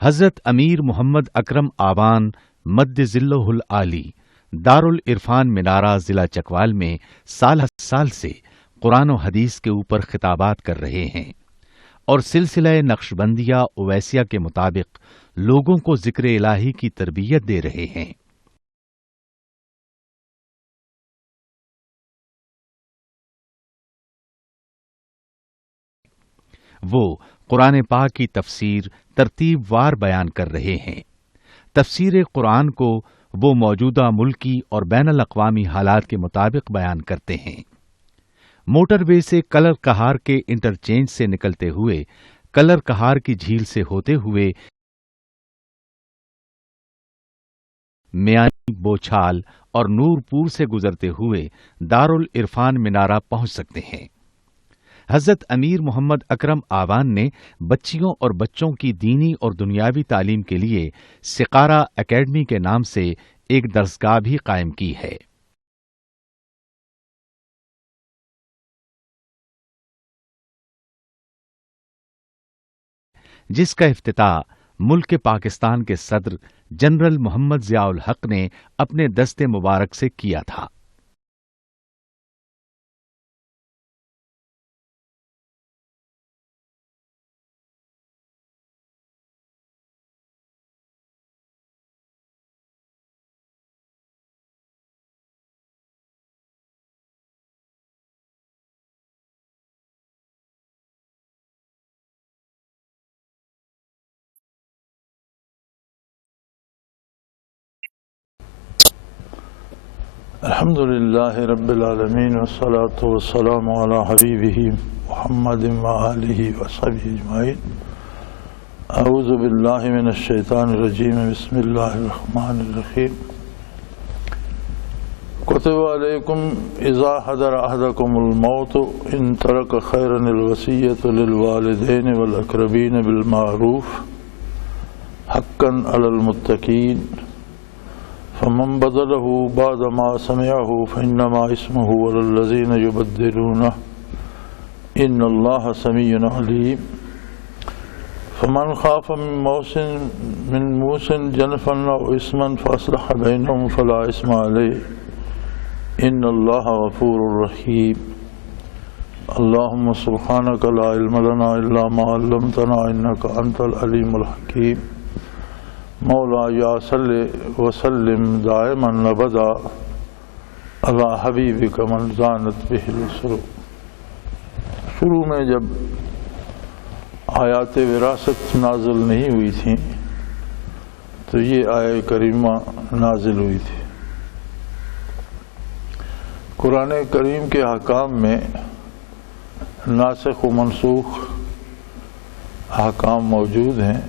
حضرت امیر محمد اکرم آوان مد ظلہ العالی دارالعرفان منارہ ضلع چکوال میں سال سال سے قرآن و حدیث کے اوپر خطابات کر رہے ہیں اور سلسلہ نقشبندیہ اویسیہ کے مطابق لوگوں کو ذکر الہی کی تربیت دے رہے ہیں۔ وہ قرآن پاک کی تفسیر ترتیب وار بیان کر رہے ہیں۔ تفسیر قرآن کو وہ موجودہ ملکی اور بین الاقوامی حالات کے مطابق بیان کرتے ہیں۔ موٹر وے سے کلر کہار کے انٹرچینج سے نکلتے ہوئے کلر کہار کی جھیل سے ہوتے ہوئے میانی، بوچھال اور نور پور سے گزرتے ہوئے دارالعرفان منارہ پہنچ سکتے ہیں۔ حضرت امیر محمد اکرم آوان نے بچیوں اور بچوں کی دینی اور دنیاوی تعلیم کے لیے سقارہ اکیڈمی کے نام سے ایک درسگاہ بھی قائم کی ہے۔ جس کا افتتاح ملک پاکستان کے صدر جنرل محمد ضیاء الحق نے اپنے دست مبارک سے کیا تھا۔ الحمد للہ رب العالمین والصلاة والسلام علی حبیبہ محمد وآلہ وصحبہ اجمعین۔ اعوذ باللہ من الشیطان الرجیم، بسم اللہ الرحمن الرحیم۔ کتب علیکم اذا حضر احدکم الموت ان ترک خیرا الوصیۃ للوالدین والاقربین بالمعروف حقا علی المتقین فمن بدله بعد ما سمعه فإنما اسمه على الذين يبدلونه إن الله سميع عليم۔ فمن خاف من موص جنفا أو إثما فأصلح بينهم فلا إثم عليه إن الله غفور رحيم۔ اللهم سبحانك لا علم لنا إلا ما علمتنا إنك أنت العليم الحكيم۔ مولا یا صلی وسلم دائما ابدا علی حبیبک من زانت بہ السرور۔ شروع میں جب آیات وراثت نازل نہیں ہوئی تھیں تو یہ آیہ کریمہ نازل ہوئی تھی۔ قرآن کریم کے احکام میں ناسخ و منسوخ احکام موجود ہیں،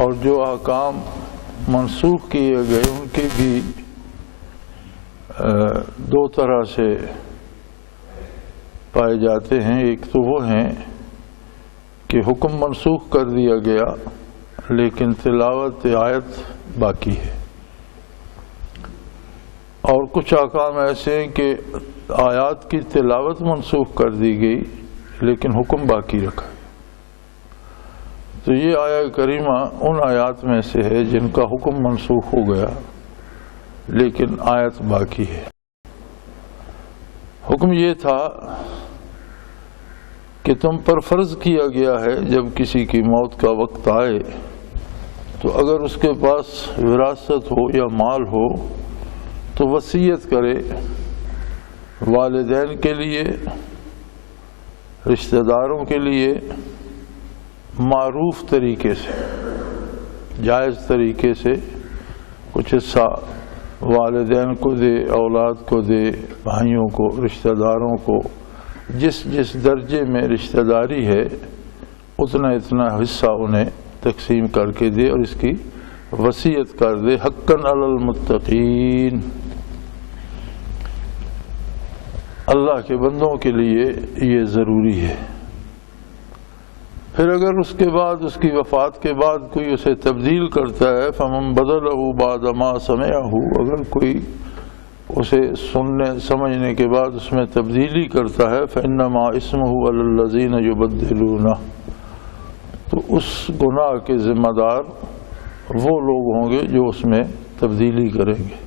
اور جو احکام منسوخ کیے گئے ان کے بھی دو طرح سے پائے جاتے ہیں۔ ایک تو وہ ہیں کہ حکم منسوخ کر دیا گیا لیکن تلاوت آیت باقی ہے، اور کچھ احکام ایسے ہیں کہ آیات کی تلاوت منسوخ کر دی گئی لیکن حکم باقی رکھا۔ تو یہ آیہ کریمہ ان آیات میں سے ہے جن کا حکم منسوخ ہو گیا لیکن آیت باقی ہے۔ حکم یہ تھا کہ تم پر فرض کیا گیا ہے جب کسی کی موت کا وقت آئے تو اگر اس کے پاس وراثت ہو یا مال ہو تو وصیت کرے، والدین کے لیے، رشتہ داروں کے لیے، معروف طریقے سے، جائز طریقے سے کچھ حصہ والدین کو دے، اولاد کو دے، بھائیوں کو، رشتہ داروں کو، جس جس درجے میں رشتہ داری ہے اتنا اتنا حصہ انہیں تقسیم کر کے دے اور اس کی وصیت کر دے۔ حقا علی المتقین، اللہ کے بندوں کے لیے یہ ضروری ہے۔ پھر اگر اس کے بعد، اس کی وفات کے بعد کوئی اسے تبدیل کرتا ہے، فمن بدلہ بعد ما سمعہ، اگر کوئی اسے سننے سمجھنے کے بعد اس میں تبدیلی کرتا ہے، فإنما اسمہ علی الذین یبدلونہ، تو اس گناہ کے ذمہ دار وہ لوگ ہوں گے جو اس میں تبدیلی کریں گے۔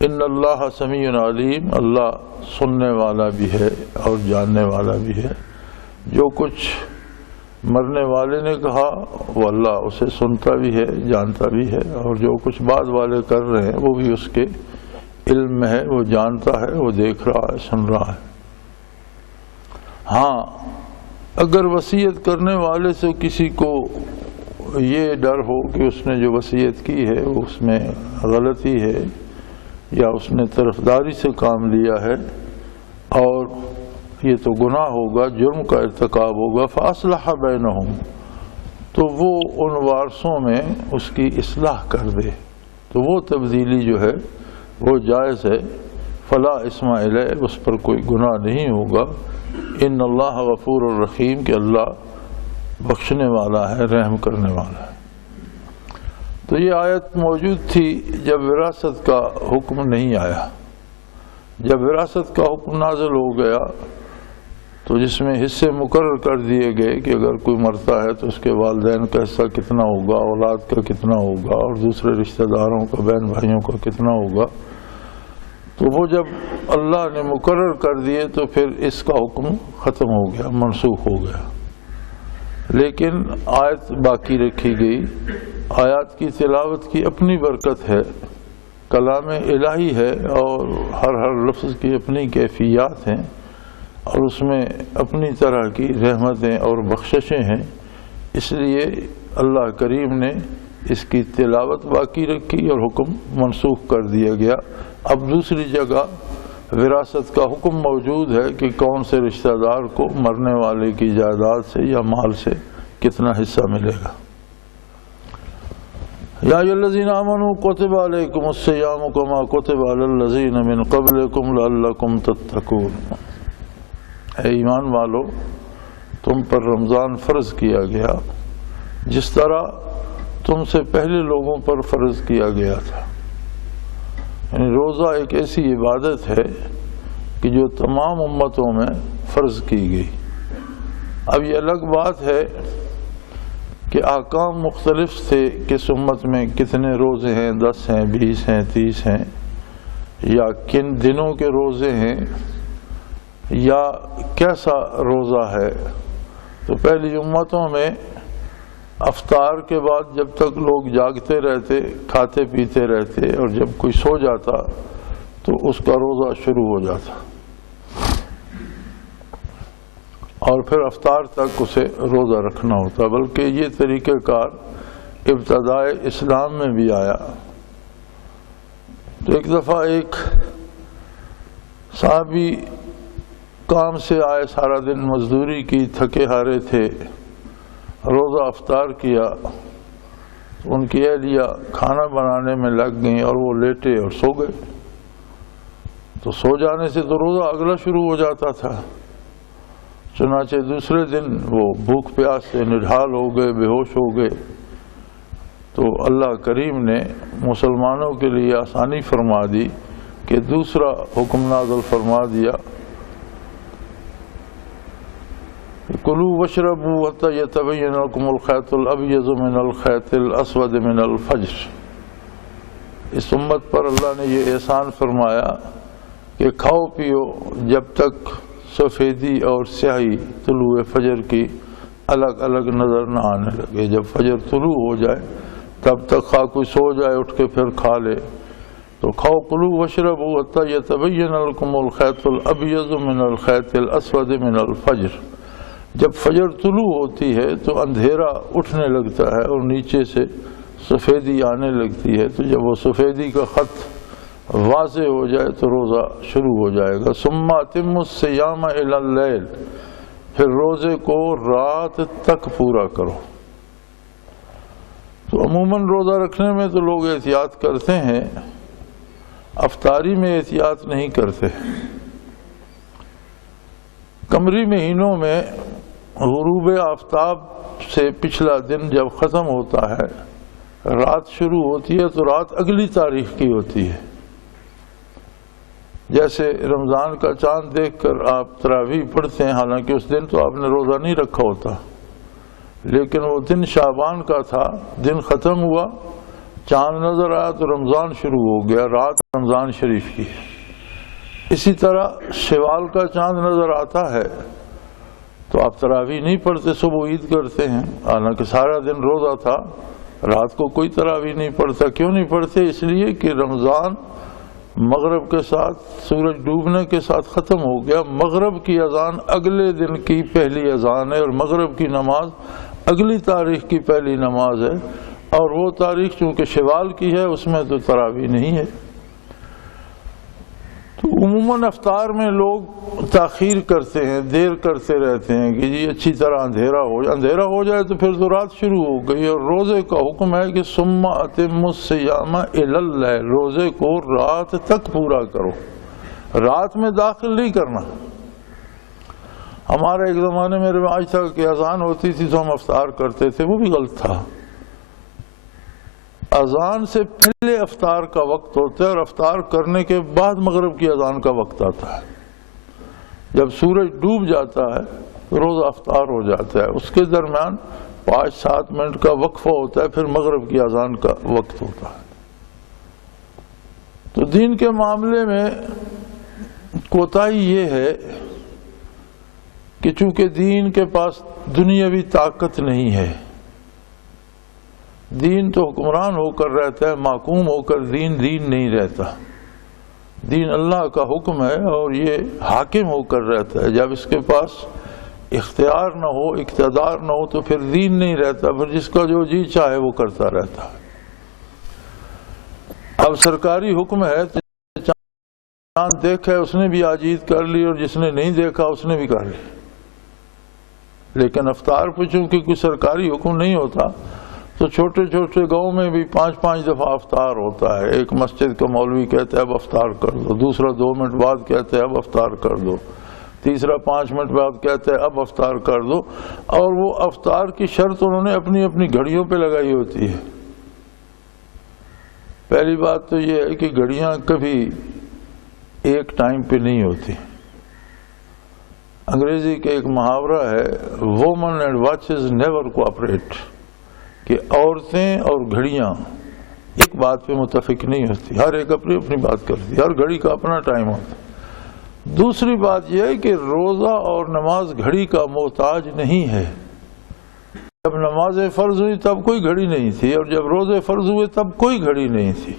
ان اللہ سمیع علیم، اللہ سننے والا بھی ہے اور جاننے والا بھی ہے۔ جو کچھ مرنے والے نے کہا وہ اللہ اسے سنتا بھی ہے، جانتا بھی ہے، اور جو کچھ بعد والے کر رہے ہیں وہ بھی اس کے علم میں ہے، وہ جانتا ہے، وہ دیکھ رہا ہے، سن رہا ہے۔ ہاں، اگر وصیت کرنے والے سے کسی کو یہ ڈر ہو کہ اس نے جو وصیت کی ہے وہ اس میں غلطی ہے یا اس نے طرفداری سے کام لیا ہے اور یہ تو گناہ ہوگا، جرم کا ارتکاب ہوگا، فاصلح بینہم، تو وہ ان وارثوں میں اس کی اصلاح کر دے، تو وہ تبدیلی جو ہے وہ جائز ہے۔ فلا اثم علیہ، اس پر کوئی گناہ نہیں ہوگا۔ ان اللہ غفور الرحیم، کہ اللہ بخشنے والا ہے، رحم کرنے والا ہے۔ تو یہ آیت موجود تھی جب وراثت کا حکم نہیں آیا۔ جب وراثت کا حکم نازل ہو گیا تو جس میں حصے مقرر کر دیے گئے کہ اگر کوئی مرتا ہے تو اس کے والدین کا حصہ کتنا ہوگا، اولاد کا کتنا ہوگا، اور دوسرے رشتہ داروں کا، بہن بھائیوں کا کتنا ہوگا، تو وہ جب اللہ نے مقرر کر دیے تو پھر اس کا حکم ختم ہو گیا، منسوخ ہو گیا۔ لیکن آیت باقی رکھی گئی۔ آیات کی تلاوت کی اپنی برکت ہے، کلام الہی ہے، اور ہر لفظ کی اپنی کیفیات ہیں، اور اس میں اپنی طرح کی رحمتیں اور بخششیں ہیں۔ اس لیے اللہ کریم نے اس کی تلاوت باقی رکھی اور حکم منسوخ کر دیا گیا۔ اب دوسری جگہ وراثت کا حکم موجود ہے کہ کون سے رشتہ دار کو مرنے والے کی جائیداد سے یا مال سے کتنا حصہ ملے گا۔ یا ایھا الذین آمنوا کتب علیکم الصیام کما کتب علی الذین من قبلکم لعلکم تتقون، اے ایمان والو، تم پر رمضان فرض کیا گیا جس طرح تم سے پہلے لوگوں پر فرض کیا گیا تھا۔ یعنی روزہ ایک ایسی عبادت ہے کہ جو تمام امتوں میں فرض کی گئی۔ اب یہ الگ بات ہے کہ احکام مختلف تھے، کس امت میں کتنے روزے ہیں، 10 ہیں، 20 ہیں، 30 ہیں، یا کن دنوں کے روزے ہیں، یا کیسا روزہ ہے۔ تو پہلی امتوں میں افطار کے بعد جب تک لوگ جاگتے رہتے، کھاتے پیتے رہتے، اور جب کوئی سو جاتا تو اس کا روزہ شروع ہو جاتا، اور پھر افطار تک اسے روزہ رکھنا ہوتا۔ بلکہ یہ طریقہ کار ابتدائے اسلام میں بھی آیا۔ تو ایک دفعہ ایک صحابی کام سے آئے، سارا دن مزدوری کی، تھکے ہارے تھے، روزہ افطار کیا، ان کی اہلیہ کھانا بنانے میں لگ گئیں اور وہ لیٹے اور سو گئے۔ تو سو جانے سے تو روزہ اگلا شروع ہو جاتا تھا۔ چنانچہ دوسرے دن وہ بھوک پیاس سے نڈھال ہو گئے، بے ہوش ہو گئے۔ تو اللہ کریم نے مسلمانوں کے لیے آسانی فرما دی کہ دوسرا حکم نازل فرما دیا، کلوا واشربوا حتی یتبین لکم الخیط الابیض من الخیط الاسود من الفجر۔ اس امت پر اللہ نے یہ احسان فرمایا کہ کھاؤ پیو جب تک سفیدی اور سیاہی طلوع فجر کی الگ الگ نظر نہ آنے لگے۔ جب فجر طلوع ہو جائے تب تک خواہ کوئی سو جائے اٹھ کے پھر کھا لے۔ تو کھاؤ کلوا واشربوا حتی یتبین لکم الخیط الابیض من الخیط الاسود من الفجر۔ جب فجر طلوع ہوتی ہے تو اندھیرا اٹھنے لگتا ہے اور نیچے سے سفیدی آنے لگتی ہے۔ تو جب وہ سفیدی کا خط واضح ہو جائے تو روزہ شروع ہو جائے گا۔ ثم اتموا الصیام الی اللیل، پھر روزے کو رات تک پورا کرو۔ تو عموماً روزہ رکھنے میں تو لوگ احتیاط کرتے ہیں، افطاری میں احتیاط نہیں کرتے۔ قمری مہینوں میں غروب آفتاب سے پچھلا دن جب ختم ہوتا ہے، رات شروع ہوتی ہے تو رات اگلی تاریخ کی ہوتی ہے۔ جیسے رمضان کا چاند دیکھ کر آپ تراویح پڑھتے ہیں، حالانکہ اس دن تو آپ نے روزہ نہیں رکھا ہوتا، لیکن وہ دن شعبان کا تھا، دن ختم ہوا، چاند نظر آیا تو رمضان شروع ہو گیا، رات رمضان شریف کی۔ اسی طرح شوال کا چاند نظر آتا ہے تو آپ تراویح نہیں پڑھتے، صبح عید کرتے ہیں، حالانکہ سارا دن روزہ تھا، رات کو کوئی تراویح نہیں پڑھتا۔ کیوں نہیں پڑھتے؟ اس لیے کہ رمضان مغرب کے ساتھ، سورج ڈوبنے کے ساتھ ختم ہو گیا۔ مغرب کی اذان اگلے دن کی پہلی اذان ہے، اور مغرب کی نماز اگلی تاریخ کی پہلی نماز ہے، اور وہ تاریخ چونکہ شوال کی ہے اس میں تو تراویح نہیں ہے۔ تو عموماً افطار میں لوگ تاخیر کرتے ہیں، دیر کرتے رہتے ہیں کہ جی اچھی طرح اندھیرا ہو جائے تو پھر تو رات شروع ہو گئی۔ اور روزے کا حکم ہے کہ ثم اتموا الصیام الی اللیل، روزے کو رات تک پورا کرو، رات میں داخل نہیں کرنا۔ ہمارے ایک زمانے میں رواج تھا کہ اذان ہوتی تھی تو ہم افطار کرتے تھے، وہ بھی غلط تھا۔ اذان سے پہلے افطار کا وقت ہوتا ہے، اور افطار کرنے کے بعد مغرب کی اذان کا وقت آتا ہے۔ جب سورج ڈوب جاتا ہے روزہ افطار ہو جاتا ہے، اس کے درمیان 5-7 منٹ کا وقفہ ہوتا ہے، پھر مغرب کی اذان کا وقت ہوتا ہے۔ تو دین کے معاملے میں کوتاہی یہ ہے کہ چونکہ دین کے پاس دنیاوی طاقت نہیں ہے، دین تو حکمران ہو کر رہتا ہے، محکوم ہو کر دین نہیں رہتا۔ دین اللہ کا حکم ہے اور یہ حاکم ہو کر رہتا ہے۔ جب اس کے پاس اختیار نہ ہو، اقتدار نہ ہو تو پھر دین نہیں رہتا، پھر جس کا جو جی چاہے وہ کرتا رہتا ہے۔ اب سرکاری حکم ہے، چاند دیکھا ہے اس نے بھی آج عید کر لی، اور جس نے نہیں دیکھا اس نے بھی کر لی۔ لیکن افطار پہ چونکہ کوئی سرکاری حکم نہیں ہوتا تو چھوٹے چھوٹے گاؤں میں بھی 5-5 دفعہ افطار ہوتا ہے۔ ایک مسجد کا مولوی کہتا ہے اب افطار کر دو، دوسرا 2 منٹ بعد کہتا ہے اب افطار کر دو، تیسرا 5 منٹ بعد کہتا ہے اب افطار کر دو۔ اور وہ افطار کی شرط انہوں نے اپنی اپنی گھڑیوں پہ لگائی ہوتی ہے۔ پہلی بات تو یہ ہے کہ گھڑیاں کبھی ایک ٹائم پہ نہیں ہوتی۔ انگریزی کا ایک محاورہ ہے women and watches never cooperate, کہ عورتیں اور گھڑیاں ایک بات پہ متفق نہیں ہوتی، ہر ایک اپنی اپنی بات کرتی ہے، ہر گھڑی کا اپنا ٹائم ہوتا ہے۔ دوسری بات یہ ہے کہ روزہ اور نماز گھڑی کا محتاج نہیں ہے۔ جب نمازیں فرض ہوئی تب کوئی گھڑی نہیں تھی، اور جب روزے فرض ہوئے تب کوئی گھڑی نہیں تھی۔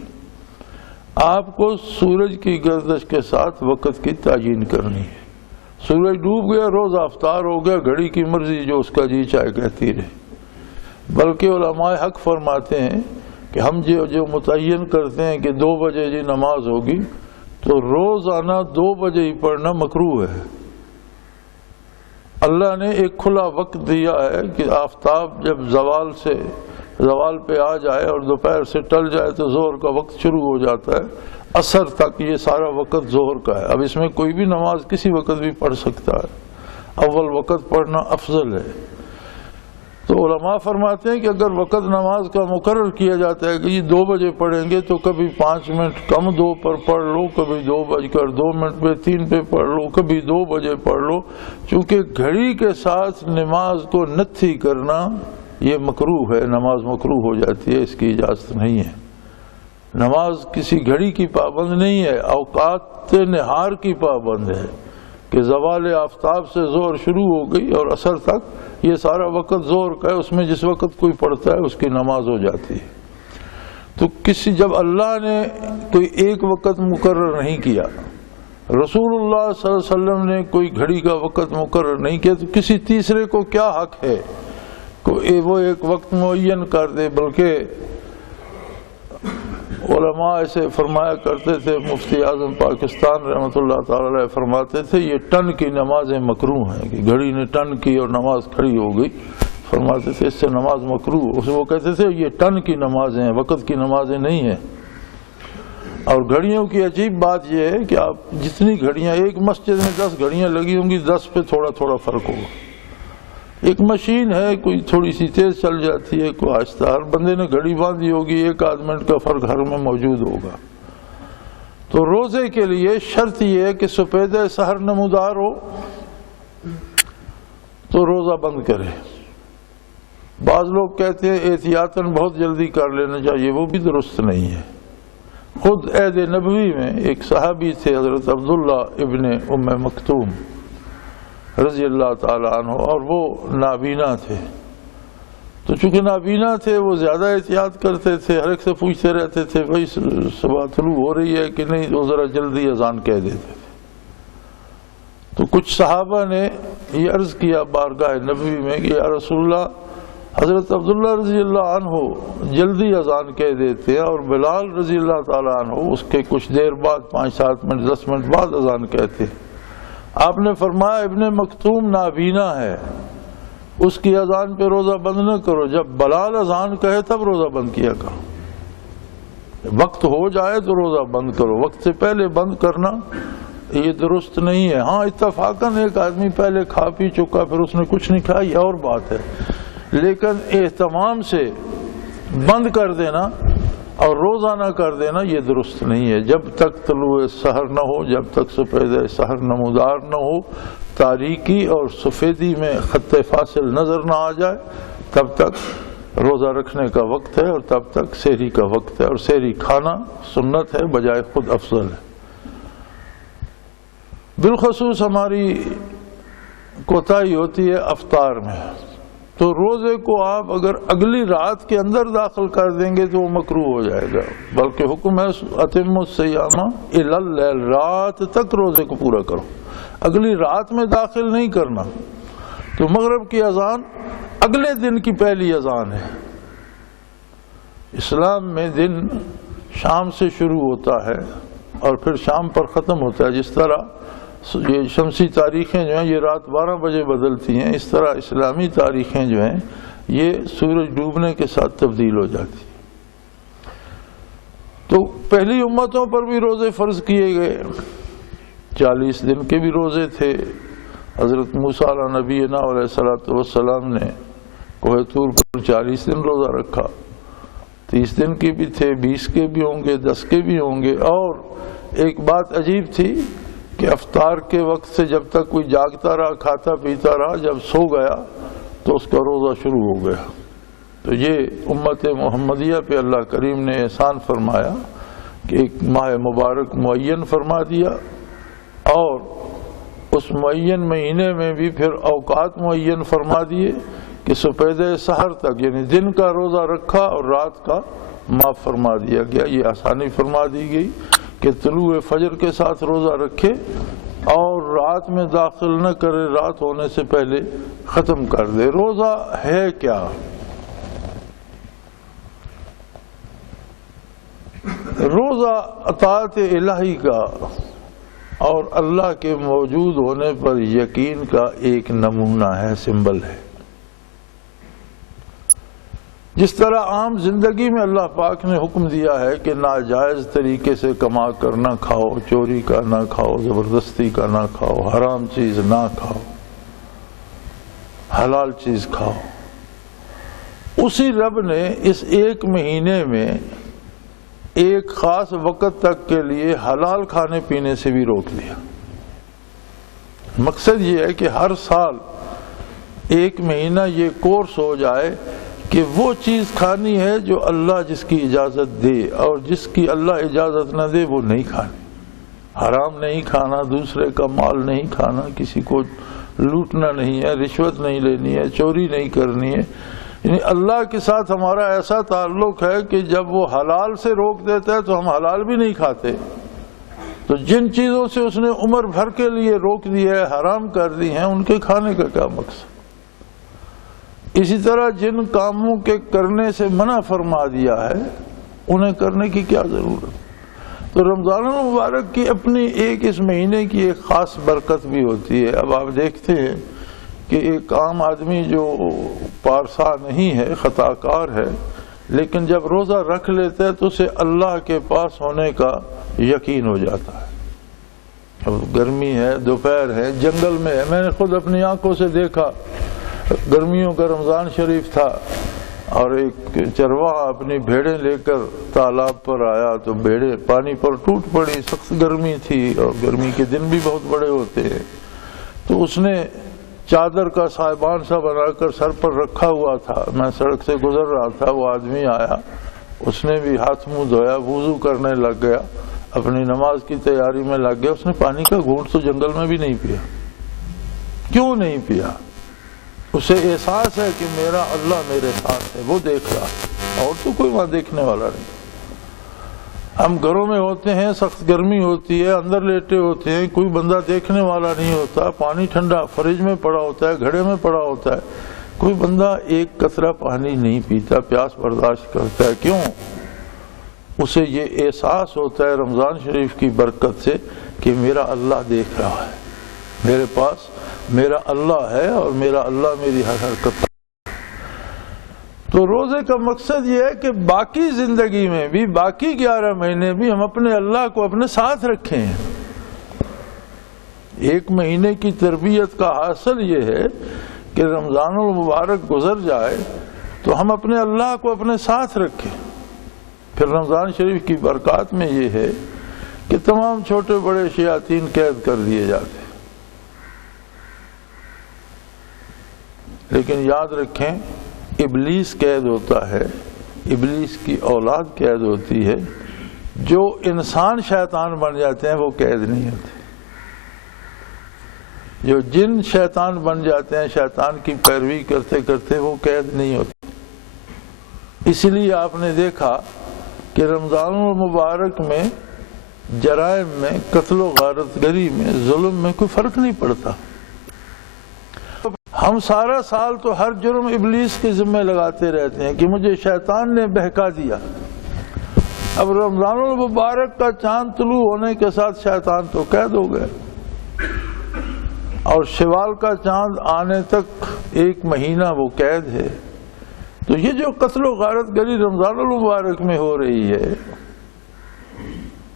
آپ کو سورج کی گردش کے ساتھ وقت کی تعیین کرنی ہے۔ سورج ڈوب گیا، روزہ افطار ہو گیا، گھڑی کی مرضی جو اس کا جی چاہے کہتی رہے۔ بلکہ علماء حق فرماتے ہیں کہ ہم جو متعین کرتے ہیں کہ 2 بجے جی نماز ہوگی، تو روزانہ 2 بجے ہی پڑھنا مکروہ ہے۔ اللہ نے ایک کھلا وقت دیا ہے کہ آفتاب جب زوال پہ آ جائے اور دوپہر سے ٹل جائے تو ظہر کا وقت شروع ہو جاتا ہے، عصر تک یہ سارا وقت ظہر کا ہے۔ اب اس میں کوئی بھی نماز کسی وقت بھی پڑھ سکتا ہے، اول وقت پڑھنا افضل ہے۔ تو علماء فرماتے ہیں کہ اگر وقت نماز کا مقرر کیا جاتا ہے کہ یہ 2 بجے پڑھیں گے تو کبھی 5 منٹ کم 2 پر پڑھ لو، کبھی 2:02 پہ 3 پہ پڑھ لو، کبھی 2 بجے پڑھ لو، چونکہ گھڑی کے ساتھ نماز کو نتھی کرنا یہ مکروہ ہے، نماز مکروہ ہو جاتی ہے، اس کی اجازت نہیں ہے۔ نماز کسی گھڑی کی پابند نہیں ہے، اوقات نہار کی پابند ہے کہ زوال آفتاب سے ظہر شروع ہو گئی اور عصر تک یہ سارا وقت ظہر کا ہے، اس میں جس وقت کوئی پڑھتا ہے اس کی نماز ہو جاتی ہے۔ تو جب اللہ نے کوئی ایک وقت مقرر نہیں کیا، رسول اللہ صلی اللہ علیہ وسلم نے کوئی گھڑی کا وقت مقرر نہیں کیا، تو کسی تیسرے کو کیا حق ہے کہ وہ ایک وقت معین کر دے؟ بلکہ علماء ایسے فرمایا کرتے تھے، مفتی اعظم پاکستان رحمۃ اللہ تعالی علیہ فرماتے تھے یہ ٹن کی نمازیں مکروہ ہیں، کہ گھڑی نے ٹن کی اور نماز کھڑی ہو گئی، فرماتے تھے اس سے نماز مکروہ۔ وہ کہتے تھے یہ ٹن کی نمازیں ہیں، وقت کی نمازیں نہیں ہیں۔ اور گھڑیوں کی عجیب بات یہ ہے کہ آپ جتنی گھڑیاں، ایک مسجد میں 10 گھڑیاں لگی ہوں گی، 10 پہ تھوڑا تھوڑا فرق ہوگا۔ ایک مشین ہے، کوئی تھوڑی سی تیز چل جاتی ہے، کوئی آہستہ، ہر بندے نے گھڑی باندھی ہوگی، 1 منٹ کا فرق ہر میں موجود ہوگا۔ تو روزے کے لیے شرط یہ ہے کہ سپید سحر نمودار ہو تو روزہ بند کرے، بعض لوگ کہتے ہیں احتیاطاً بہت جلدی کر لینا چاہیے، وہ بھی درست نہیں ہے۔ خود عہد نبوی میں ایک صحابی تھے حضرت عبداللہ ابن ام مکتوم رضی اللہ تعالیٰ عنہ، اور وہ نابینا تھے، تو چونکہ نابینا تھے وہ زیادہ احتیاط کرتے تھے، ہر ایک سے پوچھتے رہتے تھے بھائی صبح طلوع ہو رہی ہے کہ نہیں، وہ ذرا جلدی اذان کہہ دیتے تھے۔ تو کچھ صحابہ نے یہ عرض کیا بارگاہ نبوی میں کہ یا رسول اللہ، حضرت عبداللہ رضی اللہ عنہ جلدی اذان کہہ دیتے ہیں اور بلال رضی اللہ تعالیٰ عنہ اس کے کچھ دیر بعد 5-7 منٹ 10 منٹ بعد اذان کہتے ہیں۔ آپ نے فرمایا ابن مکتوم نابینا ہے، اس کی اذان پہ روزہ بند نہ کرو، جب بلال اذان کہے تب روزہ بند کیا کرو، وقت ہو جائے تو روزہ بند کرو، وقت سے پہلے بند کرنا یہ درست نہیں ہے۔ ہاں اتفاقاً ایک آدمی پہلے کھا پی چکا پھر اس نے کچھ نہیں کھایا، یہ اور بات ہے، لیکن اہتمام سے بند کر دینا اور روزہ نہ کر دینا یہ درست نہیں ہے۔ جب تک طلوع سحر نہ ہو، جب تک سپید سحر نمودار نہ ہو، تاریکی اور سفیدی میں خط فاصل نظر نہ آ جائے، تب تک روزہ رکھنے کا وقت ہے اور تب تک سحری کا وقت ہے، اور سحری کھانا سنت ہے بجائے خود افضل ہے۔ بالخصوص ہماری کوتاہی ہوتی ہے افطار میں، تو روزے کو آپ اگر اگلی رات کے اندر داخل کر دیں گے تو وہ مکروہ ہو جائے گا، بلکہ حکم ہے اتموا الصیام الی اللیل، رات تک روزے کو پورا کرو، اگلی رات میں داخل نہیں کرنا۔ تو مغرب کی اذان اگلے دن کی پہلی اذان ہے۔ اسلام میں دن شام سے شروع ہوتا ہے اور پھر شام پر ختم ہوتا ہے، جس طرح یہ شمسی تاریخیں جو ہیں یہ رات 12 بجے بدلتی ہیں، اس طرح اسلامی تاریخیں جو ہیں یہ سورج ڈوبنے کے ساتھ تبدیل ہو جاتی ہیں۔ تو پہلی امتوں پر بھی روزے فرض کیے گئے، 40 دن کے بھی روزے تھے۔ حضرت موسیٰ علیہ نبینا علیہ السلام نے کوہ طور پر 40 دن روزہ رکھا، 30 دن کے بھی تھے، 20 کے بھی ہوں گے، 10 کے بھی ہوں گے۔ اور ایک بات عجیب تھی کہ افطار کے وقت سے جب تک کوئی جاگتا رہا، کھاتا پیتا رہا، جب سو گیا تو اس کا روزہ شروع ہو گیا۔ تو یہ امت محمدیہ پہ اللہ کریم نے احسان فرمایا کہ ایک ماہ مبارک معین فرما دیا، اور اس معین مہینے میں بھی پھر اوقات معین فرما دیے کہ سپید سحر تک، یعنی دن کا روزہ رکھا اور رات کا معاف فرما دیا گیا۔ یہ آسانی فرما دی گئی کہ طلوع فجر کے ساتھ روزہ رکھے اور رات میں داخل نہ کرے، رات ہونے سے پہلے ختم کر دے۔ روزہ ہے کیا؟ روزہ اطاعت الہی کا اور اللہ کے موجود ہونے پر یقین کا ایک نمونہ ہے، سمبل ہے۔ جس طرح عام زندگی میں اللہ پاک نے حکم دیا ہے کہ ناجائز طریقے سے کما کر نہ کھاؤ، چوری کا نہ کھاؤ، زبردستی کا نہ کھاؤ، حرام چیز نہ کھاؤ، حلال چیز کھاؤ، اسی رب نے اس ایک مہینے میں ایک خاص وقت تک کے لیے حلال کھانے پینے سے بھی روک دیا۔ مقصد یہ ہے کہ ہر سال ایک مہینہ یہ کورس ہو جائے کہ وہ چیز کھانی ہے جو اللہ جس کی اجازت دے، اور جس کی اللہ اجازت نہ دے وہ نہیں کھانی۔ حرام نہیں کھانا، دوسرے کا مال نہیں کھانا، کسی کو لوٹنا نہیں ہے، رشوت نہیں لینی ہے، چوری نہیں کرنی ہے۔ یعنی اللہ کے ساتھ ہمارا ایسا تعلق ہے کہ جب وہ حلال سے روک دیتا ہے تو ہم حلال بھی نہیں کھاتے۔ تو جن چیزوں سے اس نے عمر بھر کے لیے روک دیا ہے، حرام کر دی ہیں، ان کے کھانے کا کیا مقصد؟ اسی طرح جن کاموں کے کرنے سے منع فرما دیا ہے انہیں کرنے کی کیا ضرورت؟ تو رمضان المبارک کی اپنی ایک اس مہینے کی ایک خاص برکت بھی ہوتی ہے۔ اب آپ دیکھتے ہیں کہ ایک عام آدمی جو پارسا نہیں ہے، خطا کار ہے، لیکن جب روزہ رکھ لیتا ہے تو اسے اللہ کے پاس ہونے کا یقین ہو جاتا ہے۔ اب گرمی ہے، دوپہر ہے، جنگل میں ہے، میں نے خود اپنی آنکھوں سے دیکھا، گرمیوں کا رمضان شریف تھا اور ایک چرواہا اپنی بھیڑیں لے کر تالاب پر آیا تو بھیڑیں پانی پر ٹوٹ پڑی، سخت گرمی تھی اور گرمی کے دن بھی بہت بڑے ہوتے ہیں۔ تو اس نے چادر کا صاحبان سا بنا کر سر پر رکھا ہوا تھا. میں سڑک سے گزر رہا تھا, وہ آدمی آیا, اس نے بھی ہاتھ منہ دھویا, وضو کرنے لگ گیا, اپنی نماز کی تیاری میں لگ گیا. اس نے پانی کا گھونٹ تو جنگل میں بھی نہیں پیا. کیوں نہیں پیا؟ اسے احساس ہے کہ میرا اللہ میرے ساتھ ہے, وہ دیکھ رہا, اور تو کوئی وہاں دیکھنے والا نہیں. ہم گھروں میں ہوتے ہیں, سخت گرمی ہوتی ہے, اندر لیٹے ہوتے ہیں, کوئی بندہ دیکھنے والا نہیں ہوتا, پانی ٹھنڈا فریج میں پڑا ہوتا ہے, گھڑے میں پڑا ہوتا ہے, کوئی بندہ ایک قطرہ پانی نہیں پیتا, پیاس برداشت کرتا ہے. کیوں؟ اسے یہ احساس ہوتا ہے رمضان شریف کی برکت سے کہ میرا اللہ دیکھ رہا ہے, میرے پاس میرا اللہ ہے اور میرا اللہ میری ہر حرکت. تو روزے کا مقصد یہ ہے کہ باقی زندگی میں بھی, باقی 11 مہینے بھی ہم اپنے اللہ کو اپنے ساتھ رکھیں. ایک مہینے کی تربیت کا حاصل یہ ہے کہ رمضان المبارک گزر جائے تو ہم اپنے اللہ کو اپنے ساتھ رکھیں. پھر رمضان شریف کی برکات میں یہ ہے کہ تمام چھوٹے بڑے شیاطین قید کر دیے جاتے. لیکن یاد رکھیں, ابلیس قید ہوتا ہے, ابلیس کی اولاد قید ہوتی ہے. جو انسان شیطان بن جاتے ہیں وہ قید نہیں ہوتے. جو جن شیطان بن جاتے ہیں, شیطان کی پیروی کرتے کرتے, وہ قید نہیں ہوتے. اس لیے آپ نے دیکھا کہ رمضان المبارک میں جرائم میں, قتل و غارت گری میں, ظلم میں کوئی فرق نہیں پڑتا. ہم سارا سال تو ہر جرم ابلیس کے ذمہ لگاتے رہتے ہیں کہ مجھے شیطان نے بہکا دیا. اب رمضان المبارک کا چاند طلوع ہونے کے ساتھ شیطان تو قید ہو گیا, اور شوال کا چاند آنے تک 1 مہینہ وہ قید ہے. تو یہ جو قتل و غارت گری رمضان المبارک میں ہو رہی ہے,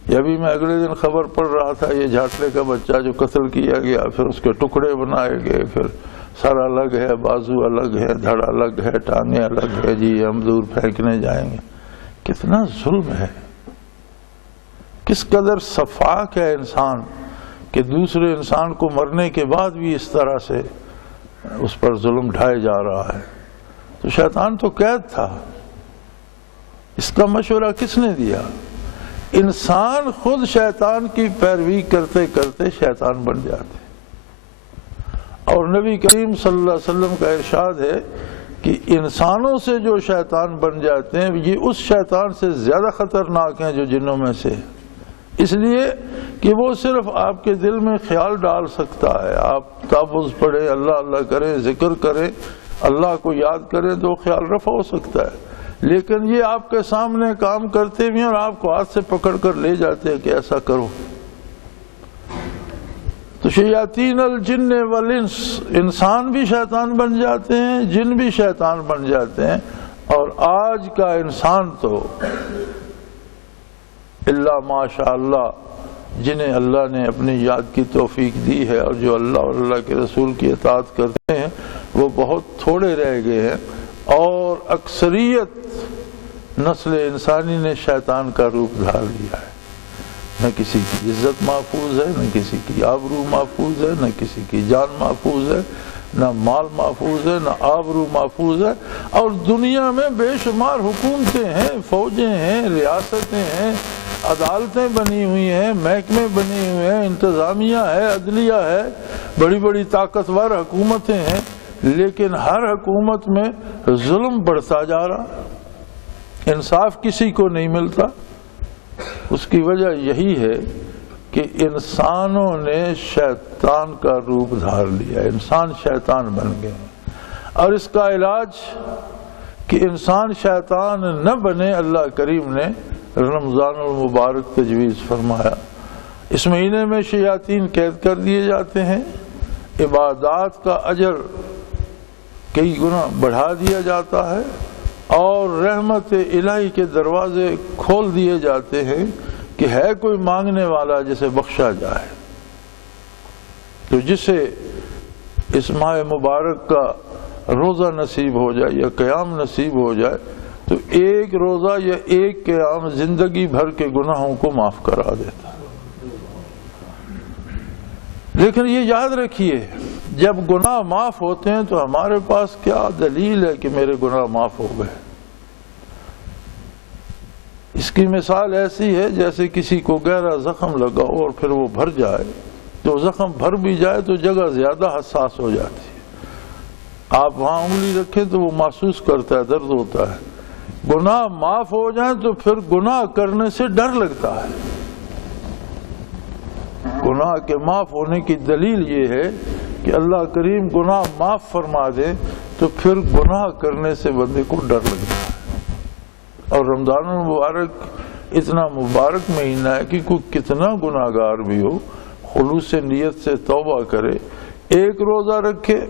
یہ ابھی میں اگلے دن خبر پڑھ رہا تھا, یہ جھاٹلے کا بچہ جو قتل کیا گیا, پھر اس کے ٹکڑے بنائے گئے, پھر سر الگ ہے, بازو الگ ہے, دھڑ الگ ہے, ٹانگیں الگ ہے, جی ہم دور پھینکنے جائیں گے. کتنا ظلم ہے, کس قدر سفاک ہے انسان کہ دوسرے انسان کو مرنے کے بعد بھی اس طرح سے اس پر ظلم ڈھائے جا رہا ہے. تو شیطان تو قید تھا. اس کا مشورہ کس نے دیا؟ انسان خود شیطان کی پیروی کرتے کرتے شیطان بن جاتے. اور نبی کریم صلی اللہ علیہ وسلم کا ارشاد ہے کہ انسانوں سے جو شیطان بن جاتے ہیں یہ اس شیطان سے زیادہ خطرناک ہیں جو جنوں میں سے. اس لیے کہ وہ صرف آپ کے دل میں خیال ڈال سکتا ہے. آپ تحفظ پڑھیں, اللہ اللہ کریں, ذکر کریں, اللہ کو یاد کریں تو خیال رفع ہو سکتا ہے. لیکن یہ آپ کے سامنے کام کرتے بھی ہیں اور آپ کو ہاتھ سے پکڑ کر لے جاتے ہیں کہ ایسا کرو. تو شیاطین الجن والانس, انسان بھی شیطان بن جاتے ہیں, جن بھی شیطان بن جاتے ہیں. اور آج کا انسان تو اللہ ماشاء اللہ جنہیں اللہ نے اپنی یاد کی توفیق دی ہے اور جو اللہ اور اللہ کے رسول کی اطاعت کرتے ہیں وہ بہت تھوڑے رہ گئے ہیں. اور اکثریت نسل انسانی نے شیطان کا روپ دھار لیا ہے. نہ کسی کی عزت محفوظ ہے, نہ کسی کی آبرو محفوظ ہے, نہ کسی کی جان محفوظ ہے, نہ مال محفوظ ہے, نہ آبرو محفوظ ہے. اور دنیا میں بے شمار حکومتیں ہیں, فوجیں ہیں, ریاستیں ہیں, عدالتیں بنی ہوئی ہیں, محکمے بنے ہوئے ہیں, انتظامیہ ہے, عدلیہ ہے, بڑی بڑی طاقتور حکومتیں ہیں. لیکن ہر حکومت میں ظلم بڑھتا جا رہا, انصاف کسی کو نہیں ملتا. اس کی وجہ یہی ہے کہ انسانوں نے شیطان کا روپ دھار لیا, انسان شیطان بن گئے. اور اس کا علاج کہ انسان شیطان نہ بنے, اللہ کریم نے رمضان المبارک تجویز فرمایا. اس مہینے میں شیاطین قید کر دیے جاتے ہیں, عبادات کا اجر کئی گنا بڑھا دیا جاتا ہے, اور رحمت الہی کے دروازے کھول دیے جاتے ہیں کہ ہے کوئی مانگنے والا جسے بخشا جائے. تو جسے اس ماہ مبارک کا روزہ نصیب ہو جائے یا قیام نصیب ہو جائے تو ایک روزہ یا ایک قیام زندگی بھر کے گناہوں کو معاف کرا دیتا. لیکن یہ یاد رکھیے جب گناہ معاف ہوتے ہیں تو ہمارے پاس کیا دلیل ہے کہ میرے گناہ معاف ہو گئے؟ اس کی مثال ایسی ہے جیسے کسی کو گہرا زخم لگا اور پھر وہ بھر جائے، تو زخم بھر بھی جائے تو جگہ زیادہ حساس ہو جاتی ہے، آپ وہاں انگلی رکھیں تو وہ محسوس کرتا ہے، درد ہوتا ہے۔ گناہ معاف ہو جائیں تو پھر گناہ کرنے سے ڈر لگتا ہے۔ گناہ کے معاف ہونے کی دلیل یہ ہے کہ اللہ کریم گناہ معاف فرما دے تو پھر گناہ کرنے سے بندے کو ڈر لگتا ہے۔ اور رمضان المبارک اتنا مبارک مہینہ ہے کہ کوئی کتنا گناہ گار بھی ہو، خلوص نیت سے توبہ کرے، ایک روزہ رکھے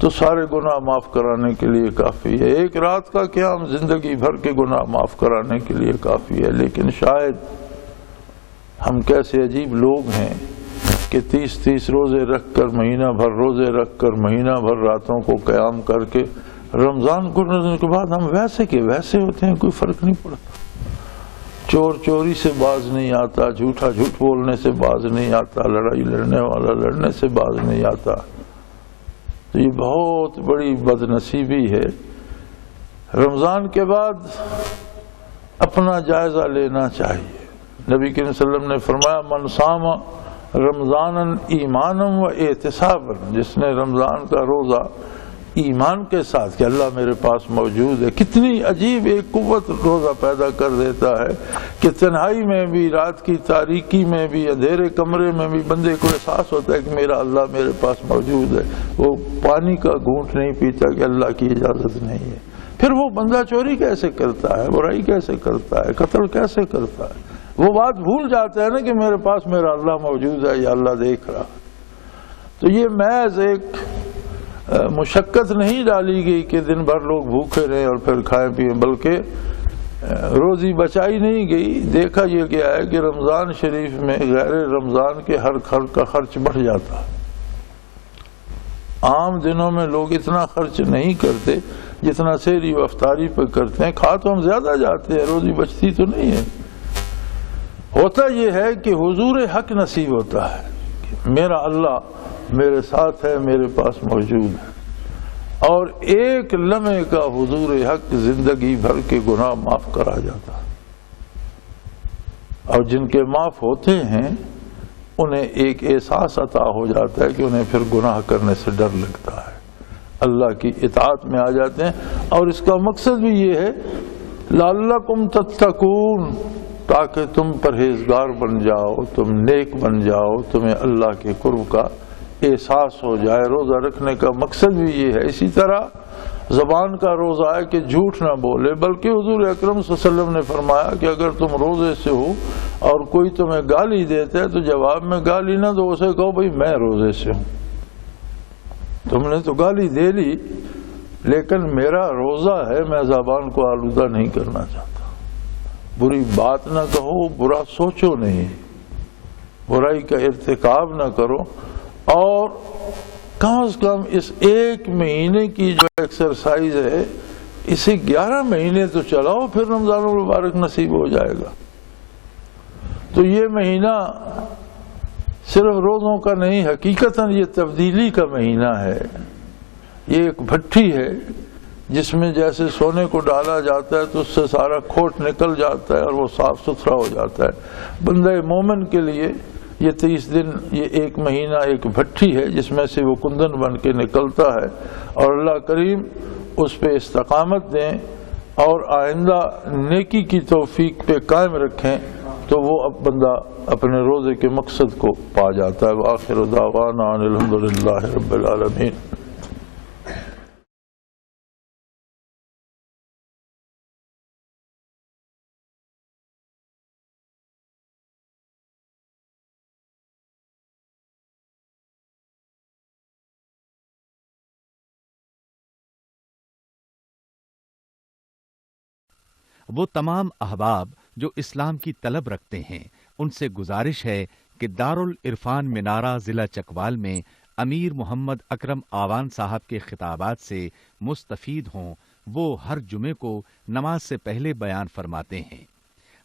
تو سارے گناہ معاف کرانے کے لیے کافی ہے۔ ایک رات کا قیام زندگی بھر کے گناہ معاف کرانے کے لیے کافی ہے۔ لیکن شاید ہم کیسے عجیب لوگ ہیں کہ 30 روزے رکھ کر، مہینہ بھر روزے رکھ کر، مہینہ بھر راتوں کو قیام کر کے رمضان گزرنے کے بعد ہم ویسے کے ویسے ہوتے ہیں، کوئی فرق نہیں پڑتا۔ چور چوری سے باز نہیں آتا، جھوٹا جھوٹ بولنے سے باز نہیں آتا، لڑائی لڑنے والا لڑنے سے باز نہیں آتا۔ تو یہ بہت بڑی بد نصیبی ہے۔ رمضان کے بعد اپنا جائزہ لینا چاہیے۔ نبی کریم صلی اللہ علیہ وسلم نے فرمایا من صام رمضانا ایمانا و احتسابا، جس نے رمضان کا روزہ ایمان کے ساتھ کہ اللہ میرے پاس موجود ہے، کتنی عجیب ایک قوت روزہ پیدا کر دیتا ہے کہ تنہائی میں بھی، رات کی تاریکی میں بھی، اندھیرے کمرے میں بھی بندے کو احساس ہوتا ہے کہ میرا اللہ میرے پاس موجود ہے۔ وہ پانی کا گھونٹ نہیں پیتا کہ اللہ کی اجازت نہیں ہے۔ پھر وہ بندہ چوری کیسے کرتا ہے، برائی کیسے کرتا ہے، قتل کیسے کرتا ہے؟ وہ بات بھول جاتا ہے نا کہ میرے پاس میرا اللہ موجود ہے یا اللہ دیکھ رہا۔ تو یہ محض ایک مشقت نہیں ڈالی گئی کہ دن بھر لوگ بھوکے رہیں اور پھر کھائیں پیئیں، بلکہ روزی بچائی نہیں گئی۔ دیکھا یہ گیا ہے کہ رمضان شریف میں غیر رمضان کے ہر کا خرچ بڑھ جاتا۔ عام دنوں میں لوگ اتنا خرچ نہیں کرتے جتنا سحری و افطاری پہ کرتے ہیں۔ کھا تو ہم زیادہ جاتے ہیں، روزی بچتی تو نہیں ہے۔ ہوتا یہ ہے کہ حضور حق نصیب ہوتا ہے کہ میرا اللہ میرے ساتھ ہے، میرے پاس موجود ہے، اور ایک لمحے کا حضور حق زندگی بھر کے گناہ معاف کرا جاتا ہے۔ اور جن کے معاف ہوتے ہیں انہیں ایک احساس عطا ہو جاتا ہے کہ انہیں پھر گناہ کرنے سے ڈر لگتا ہے، اللہ کی اطاعت میں آ جاتے ہیں۔ اور اس کا مقصد بھی یہ ہے لعلکم تتقون، تاکہ تم پرہیزگار بن جاؤ، تم نیک بن جاؤ، تمہیں اللہ کے قرب کا احساس ہو جائے۔ روزہ رکھنے کا مقصد بھی یہ ہے۔ اسی طرح زبان کا روزہ ہے کہ جھوٹ نہ بولے، بلکہ حضور اکرم صلی اللہ علیہ وسلم نے فرمایا کہ اگر تم روزے سے ہو اور کوئی تمہیں گالی دیتا ہے تو جواب میں گالی نہ دو، اسے کہو بھئی میں روزے سے ہوں۔ تم نے تو گالی دے لی لیکن میرا روزہ ہے، میں زبان کو آلودہ نہیں کرنا چاہتا۔ بری بات نہ کہو، برا سوچو نہیں، برائی کا ارتکاب نہ کرو، اور کم از کم اس ایک مہینے کی جو ایکسرسائز ہے اسے 11 مہینے تو چلاؤ، پھر رمضان المبارک نصیب ہو جائے گا۔ تو یہ مہینہ صرف روزوں کا نہیں، حقیقتاً یہ تبدیلی کا مہینہ ہے۔ یہ ایک بھٹی ہے جس میں جیسے سونے کو ڈالا جاتا ہے تو اس سے سارا کھوٹ نکل جاتا ہے اور وہ صاف ستھرا ہو جاتا ہے۔ بندہ مومن کے لیے یہ 30 دن، یہ ایک مہینہ ایک بھٹی ہے جس میں سے وہ کندن بن کے نکلتا ہے، اور اللہ کریم اس پہ استقامت دیں اور آئندہ نیکی کی توفیق پہ قائم رکھیں تو وہ اب بندہ اپنے روزے کے مقصد کو پا جاتا ہے۔ وآخر دعوانا ان الحمدللہ رب العالمین۔ وہ تمام احباب جو اسلام کی طلب رکھتے ہیں ان سے گزارش ہے کہ دارالعرفان منارہ ضلع چکوال میں امیر محمد اکرم آوان صاحب کے خطابات سے مستفید ہوں۔ وہ ہر جمعے کو نماز سے پہلے بیان فرماتے ہیں۔